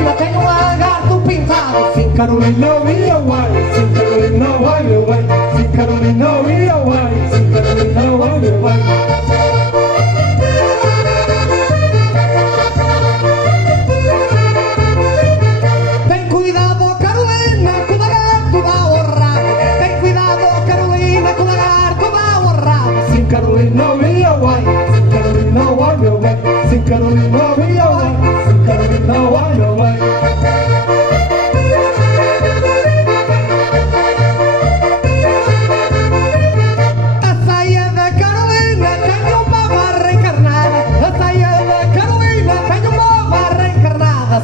Carolina tem um lagarto pintado. Sim, Carolina ia vai, sim, Carolina vai, meu vai. Sim, Carolina ia vai, sim, Carolina vai, meu vai. Tem cuidado, Carolina, que o lagarto dá o rabo. Tem cuidado, Carolina, que o lagarto dá o rabo. Sim, Carolina ia vai, sim, Carolina vai, meu vai. Sim, Carolina ia vai, sim, Carolina vai, meu vai.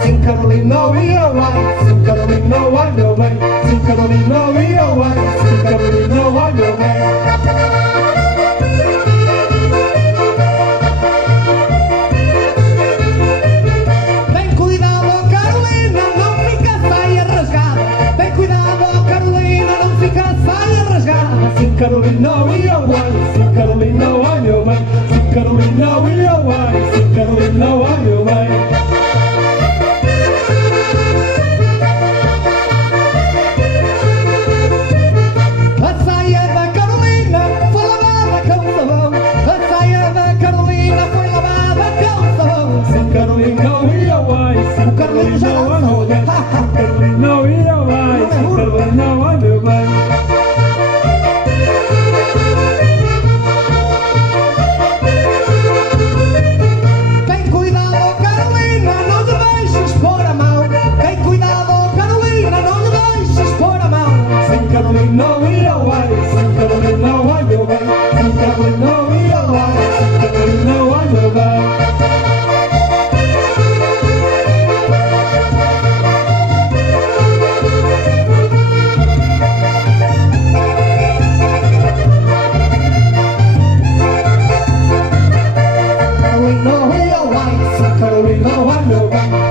Sim, Carolina ia vai, sim, Carolina vai, meu bem. Sim, Carolina ia vai, sim, Carolina vai, meu bem. Tem cuidado, Carolina, não fica a saia rasgada. Tem cuidado, Carolina, não fica a saia rasgada. Sim, Carolina ia vai, sim, Carolina vai, meu bem. Sim, Carolina ia vai, sim, Carolina vai, meu bem. Carolina ia vai, sim, Carolina vai, meu bem. Carolina ia vai, sim, Carolina vai, meu bem. Tem cuidado, Carolina, não lhe deixes pôr a mão. Tem cuidado, Carolina, não lhe deixes pôr a mão. Sim, Carolina ia vai, sim, Carolina vai, meu bem. Sim, Carolina ia vai, sim, Carolina vai, meu bem. Carolina vai, meu bem.